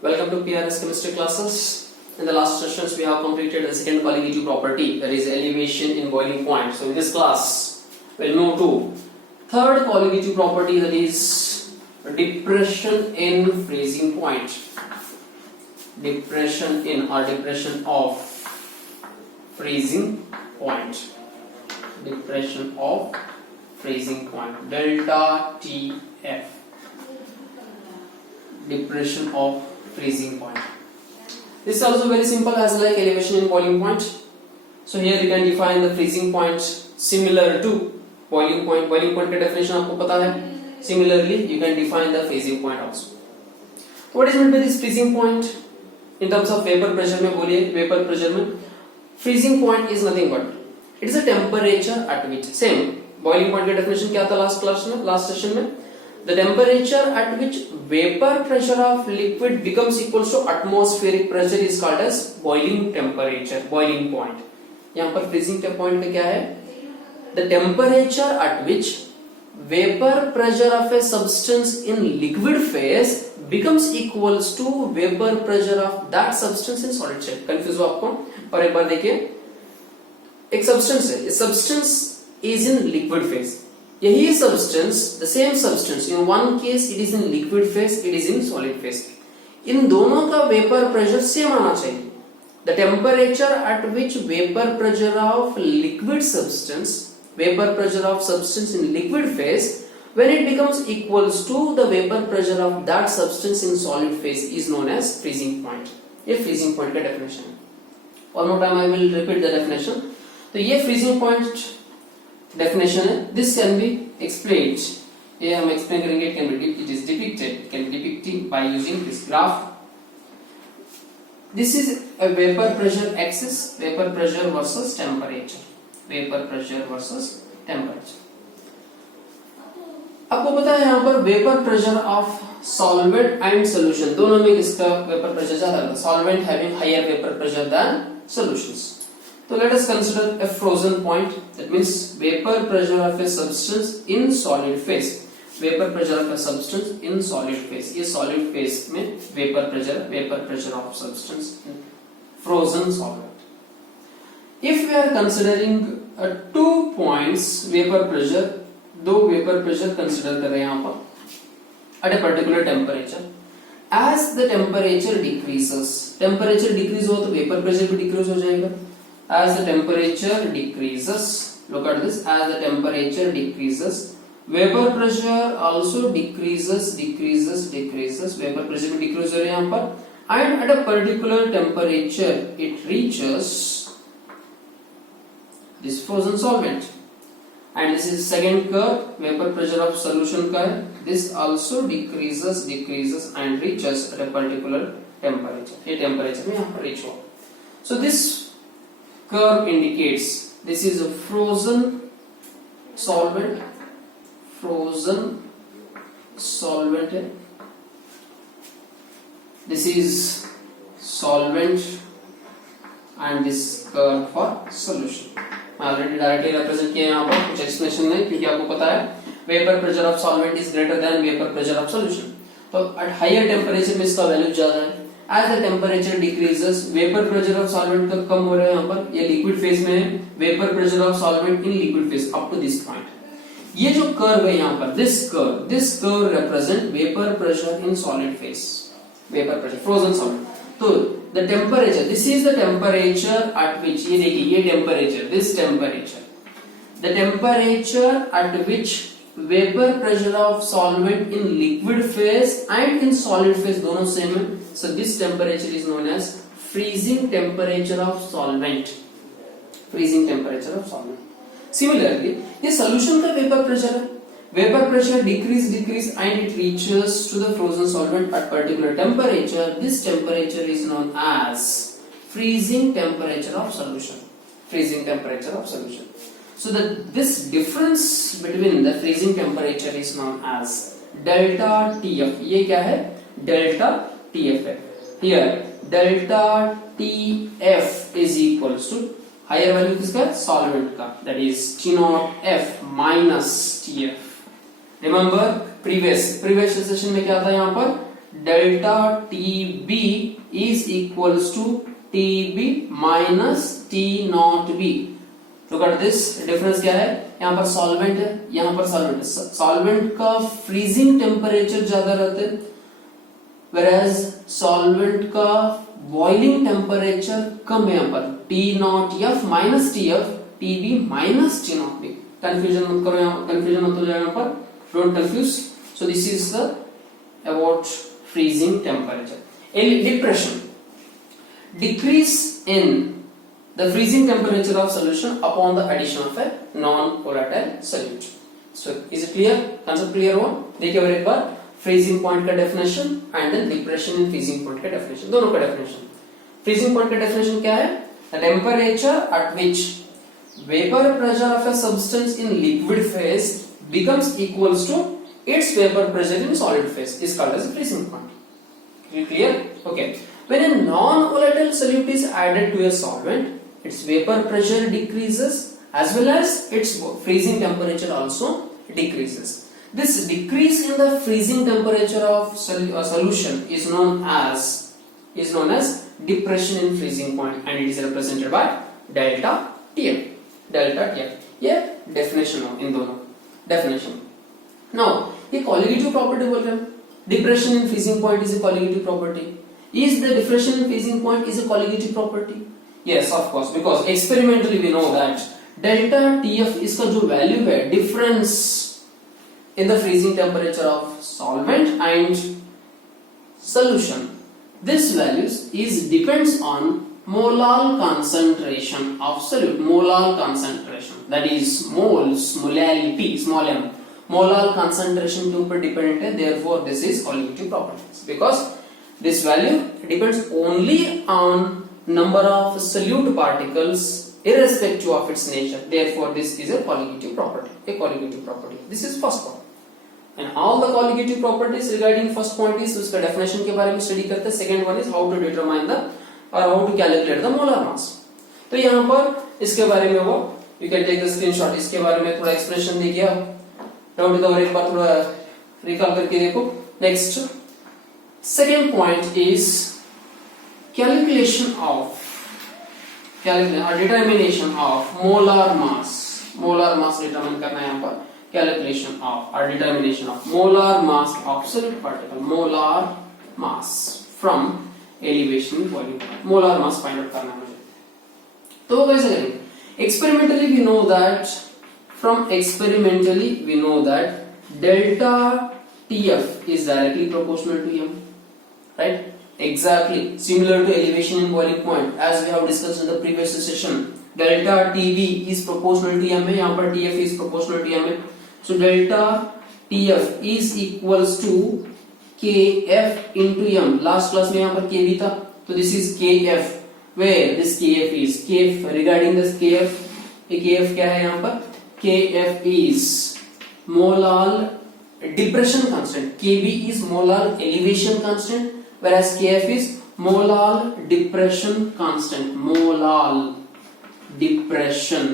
Welcome to PRS chemistry classes. In the last sessions we have completed the second colligative property, that is elevation in boiling point. So in this class we'll move to third colligative property, that is depression in freezing point. Depression in or depression of freezing point. Depression of freezing point, delta TF. Depression of freezing point. This is also very simple as like elevation in boiling point. So here you can define the freezing point similar to boiling point. Boiling point का definition आपको पता है. Similarly, you can define the freezing point also. What is meant by this freezing point? In terms of vapor pressure में बोलिए, vapor pressure में freezing point is nothing but it is a temperature at which same boiling point का definition क्या था last class में, last session में? The temperature at which vapor pressure of liquid becomes equals to atmospheric pressure is called as boiling temperature, boiling point. यहाँ पर freezing point का क्या है? The temperature at which vapor pressure of a substance in liquid phase becomes equals to vapor pressure of that substance in solid state. Confuse हो आपको? और एक बार देखिए, एक substance है, substance is in liquid phase. यही substance, the same substance, in one case it is in liquid phase, it is in solid phase. इन दोनों का vapor pressure same आना चाहिए. The temperature at which vapor pressure of liquid substance, vapor pressure of substance in liquid phase, when it becomes equals to the vapor pressure of that substance in solid phase is known as freezing point. ये freezing point का definition है. One more time I will repeat the definition. तो ये freezing point definition है. This can be explained. ये हम explain करेंगे. It is depicted. It can be depicted by using this graph. This is a vapor pressure axis. Vapor pressure versus temperature. Vapor pressure versus temperature. आपको पता है यहाँ पर vapor pressure of solvent and solution दोनों में किसका vapor pressure ज्यादा है? Solvent having higher vapor pressure than solutions. So let us consider a frozen point. That means vapor pressure of a substance in solid phase. Vapor pressure of a substance in solid phase. ये solid phase में vapor pressure of substance in frozen solvent. If we are considering 2 points vapor pressure, दो vapor pressure consider कर रहे हैं यहाँ पर at a particular temperature. As the temperature decreases, temperature decrease हो तो vapor pressure भी decrease हो जाएगा. As the temperature decreases, look at this, as the temperature decreases, vapor pressure also decreases, vapor pressure भी decrease हो रहा है यहाँ पर, and at a particular temperature it reaches this frozen solvent, and this is second curve, vapor pressure of solution का है, this also decreases and reaches at a particular temperature, ये temperature में यहाँ पर reach हो. So this curve indicates this is a frozen solvent है. This is solvent and this curve for solution. मैं already directly represent किया यहाँ पर, कुछ एक्सप्लेनेशन नहीं, क्योंकि आपको पता है vapour pressure of solvent is greater than vapour pressure of solution. तो एट हायर टेम्परेचर में इसका वैल्यू ज्यादा है. As the temperature decreases, vapor pressure of solvent का कम हो रहा है यहाँ पर. ये liquid phase में है, vapor pressure of solvent in liquid phase up to this point. ये जो curve है यहाँ पर, this curve represent vapor pressure in solid phase. Vapor pressure, frozen solvent. तो the temperature, this is the temperature at which, ये देखिए ये temperature, this temperature, the temperature at which vapor pressure of solvent in liquid phase and in solid phase दोनों same है. So this temperature is known as freezing temperature of solvent. Freezing temperature of solvent. Similarly, ये solution का vapor pressure है. Vapor pressure decrease and it reaches to the frozen solvent at particular temperature. This temperature is known as freezing temperature of solution. Freezing temperature of solution. So this difference between the freezing temperature is known as delta TF. ये क्या है? Delta TF है. Here delta TF is equals to higher value किसका? Solvent का. That is T naught F minus TF. Remember previous session में क्या था यहाँ पर? Delta TB is equals to TB minus T nought B। Look at this, difference क्या है, यहाँ पर सॉल्वेंट है, यहाँ पर सॉल्वेंट है। सॉल्वेंट का फ्रीजिंग टेम्परेचर ज्यादा रहता है, whereas सॉल्वेंट का बॉइलिंग टेम्परेचर कम है। यहाँ पर T not F minus TF, TB minus T nought B। Confusion मत करो, यहाँ कंफ्यूजन मत हो जाए यहाँ पर, don't confuse. So this is the about freezing temperature. Depression, decrease in the freezing temperature of solution upon the addition of a non-volatile solute. So is it clear? Concept clear हुआ? देखिए और एक बार freezing point का definition and then depression in freezing point का definition, दोनों का definition। freezing point का definition क्या है? The temperature at which vapor pressure of a substance in liquid phase becomes equals to its vapor pressure in solid phase is called as a freezing point. Clear? Okay. When a non-volatile solute is added to a solvent, its vapor pressure decreases as well as its freezing temperature also decreases. This decrease in the freezing temperature of solution is known as depression in freezing point, and it is represented by delta TF. Delta TF. ये definition हो इन दोनों definition. Now ये colligative property बोल रहे हैं. Depression in freezing point is a colligative property. Is the depression in freezing point is a colligative property? Yes, of course, because experimentally we know that delta TF इसका जो value है, difference in the freezing temperature of solvent and solution, this values is depends on molar concentration of solute. Molar concentration, that is moles, molality, small m, molar concentration के ऊपर dependent है, therefore this is colligative properties, because this value depends only on number of solute particles irrespective of its nature. Therefore, this is a colligative property. A colligative property. This is first point. And all the colligative properties regarding first point is उसका definition के बारे में study करते हैं. Second one is how to determine the or how to calculate the molar mass. तो यहाँ पर इसके बारे में वो you can take the screenshot. इसके बारे में थोड़ा explanation दे गया. डाउट तो और एक बार थोड़ा recall करके देखो. Next. Second point is calculation or determination of molar mass. Molar mass determine करना है यहाँ पर. Calculation of or determination of molar mass of solid particle. Molar mass from elevation volume. Molar mass find out करना है मुझे. तो कैसे करेंगे? Experimentally we know that delta TF is directly proportional to m. Right? Exactly similar to elevation in boiling point, as we have discussed in the previous session. Delta TB is proportional to m है, यहाँ पर TF is proportional to m है. So delta TF is equals to KF into m. Last class में यहाँ पर KB था, तो this is KF. Where this KF is? KF regarding this KF, ये KF क्या है यहाँ पर? KF is molar depression constant. KB is molar elevation constant. Whereas KF is molar depression constant. Molar depression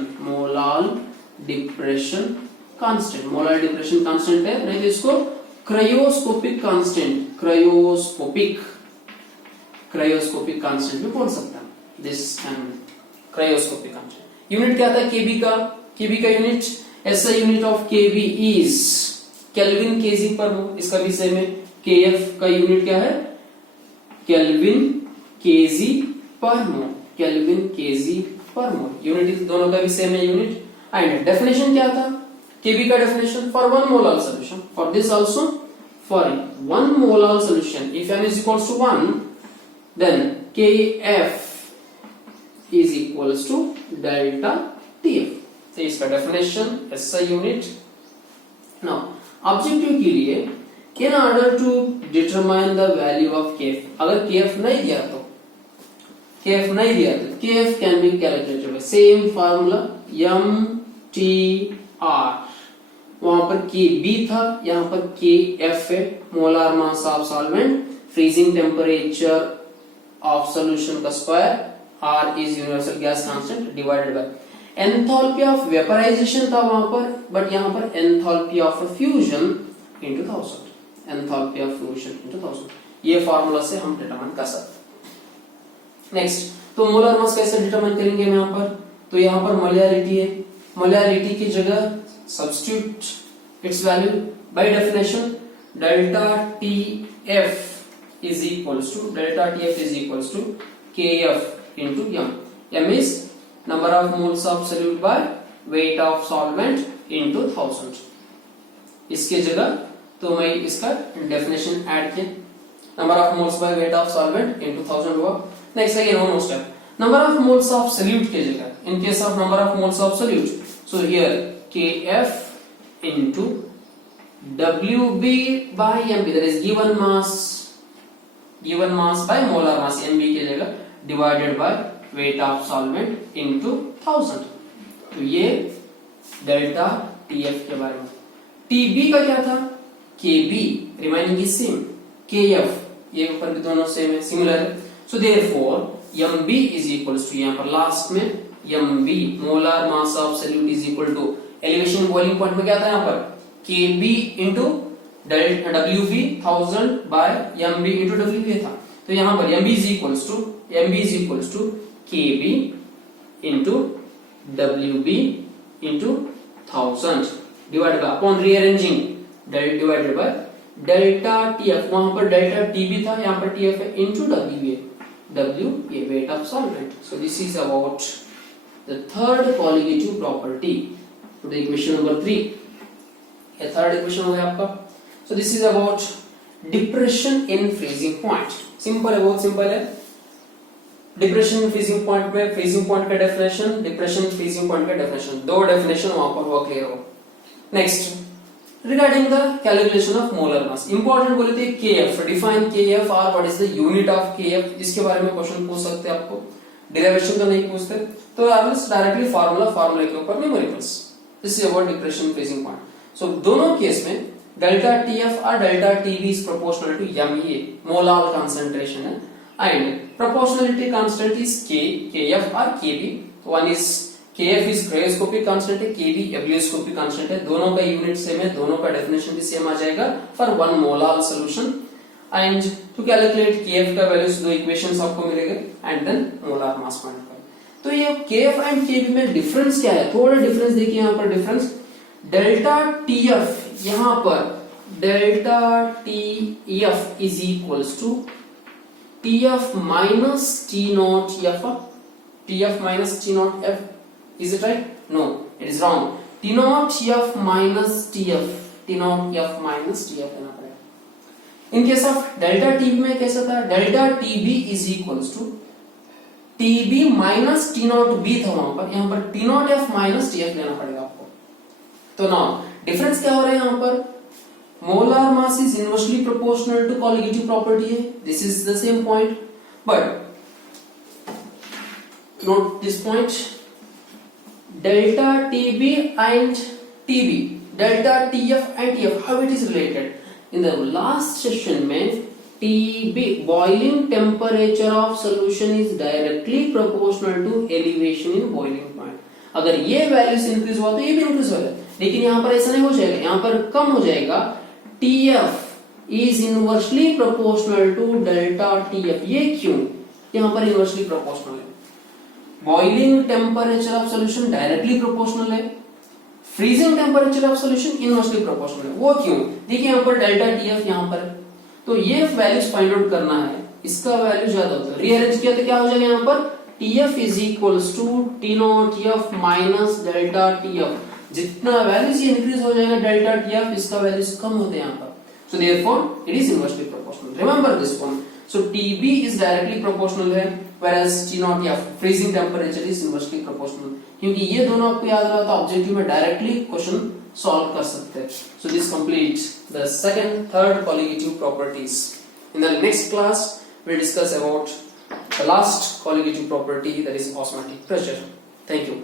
constant. Molar depression constant है, नहीं तो इसको cryoscopic constant, cryoscopic constant भी बोल सकते हैं. This and cryoscopic constant. Unit क्या था KB का? KB का unit, SI unit of KB is Kelvin kg per mole. इसका भी सेम है. KF का unit क्या है? Kelvin kg per mole. Kelvin kg per mole. Unit दोनों का भी सेम है unit. And definition क्या था? KB का definition for 1 molar solution. For this also, for 1 molar solution, if m is equals to 1, then KF is equals to delta TF. तो इसका definition SI unit. Now objective के लिए in order to determine the value of KF, अगर KF नहीं दिया तो KF can be calculated by same formula MTR. वहां पर KB था, यहाँ पर KF है, molar mass of solvent, freezing temperature of solution का square, R is universal gas constant divided by enthalpy of vaporization था वहां पर, but यहाँ पर enthalpy of fusion into 1000. Enthalpy of fusion into 1000. ये फार्मूला से हम डिटरमाइन कर सकते हैं। नेक्स्ट, तो मोलर मास कैसे डिटरमाइन करेंगे हम यहाँ पर? तो यहाँ पर मोलैरिटी है, मोलैरिटी की जगह substitute its value by definition delta TF is equals to KF into M. M is number of moles of solute by weight of solvent into 1000. इसके जगह तो मैं इसका डेफिनेशन ऐड किया, number of moles by weight of solvent into 1000 हुआ। Next again one more step, number of moles of solute की जगह इन case of number of moles of solute, so here KF into WB by MB, that is given mass by molar mass, MB की जगह divided by weight of solvent into 1000। तो ये delta TF के बारे में। TB का क्या था? KB remaining is same, KF ये ऊपर भी दोनों सेम है, सिमिलर है। So therefore MB is equals to, यहाँ पर लास्ट में MB molar mass of solute is equal to elevation boiling point में क्या था यहाँ पर KB into WB 1000 by MB into WA था। तो यहाँ पर MB is equals to KB into WB into 1000 divided by upon rearranging divided by delta TF, वहां पर डेल्टा TB था, यहाँ पर TF है into WA weight of solvent. So this is about the third colligative property to the equation number 3। ये third equation हो गया आपका। So this is about depression in freezing point. Simple है, बहुत सिंपल है। डिप्रेशन इन फ्रीजिंग पॉइंट में freezing point का definition, depression freezing point का डेफिनेशन, दो डेफिनेशन वहां पर हुआ क्लियर हो। Next, regarding the calculation of molar mass, important बोले थे KF, डिफाइन KF और what is the unit of KF, इसके बारे में क्वेश्चन पूछ सकते हैं आपको, डेरिवेशन तो नहीं पूछते, तो आप डायरेक्टली फार्मूला के ऊपर numericals. This is about depression freezing point. So दोनों केस में डेल्टा TF और delta TB is proportional to ME, molar concentration है, and proportionality constant is KF और KB। One is KF is cryoscopic constant है, KB ebullioscopic constant है, दोनों का unit same है, दोनों का डेफिनेशन भी सेम आ जाएगा for one molar solution. And to calculate KF का वैल्यूज दो इक्वेशंस आपको मिलेंगे and then molar mass point का। तो ये KF एंड KB में डिफरेंस क्या है? थोड़ा डिफरेंस देखिए यहाँ पर, डिफरेंस डेल्टा TF, यहां पर delta TF is equals to TF minus T0 F, TF minus T0 F, is it right? No, it is wrong. T0 F minus TF, T0 F minus TF लेना पड़ेगा। In case of delta TB में कैसा था? Delta TB is equals to TB minus T0 B था वहां पर, यहां पर T0 F माइनस TF लेना पड़ेगा आपको। तो नाउ डिफरेंस क्या हो रहा है यहाँ पर? Molar mass is inversely proportional to colligative property है, this is the same point, but note this point, delta TB and TB, delta TF and TF, how it is related? In the last session में TB boiling temperature of solution is directly proportional to elevation in boiling point. अगर ये values increase हुआ तो ये भी increase होगा, लेकिन यहां पर ऐसा नहीं हो जाएगा, यहां पर कम हो जाएगा। TF is inversely proportional to delta TF, ये क्यों? यहां पर इनवर्सली प्रोपोर्शनल है, boiling temperature of solution directly proportional है, freezing temperature of solution inversely proportional है। वो क्यों? देखिए यहां पर डेल्टा TF यहां पर, तो ये वैल्यूज फाइंड आउट करना है, इसका वैल्यू ज्यादा होता है, रीअरेंज किया तो क्या हो जाएगा यहाँ पर? TF is equals to T0 F minus delta TF, जितना वैल्यूज ये इंक्रीज हो जाएगा डेल्टा TF, इसका वैल्यूज कम होते हैं यहाँ पर, so therefore it is inversely proportional, remember this one। so TB is directly proportional है, whereas T0 F freezing temperature is inversely proportional, क्योंकि ये दोनों आपको याद रहा तो ऑब्जेक्टिव में डायरेक्टली क्वेश्चन सॉल्व कर सकते हैं। so this completes the third colligative properties। in the next class we'll discuss about the last colligative property, that is osmotic pressure. Thank you.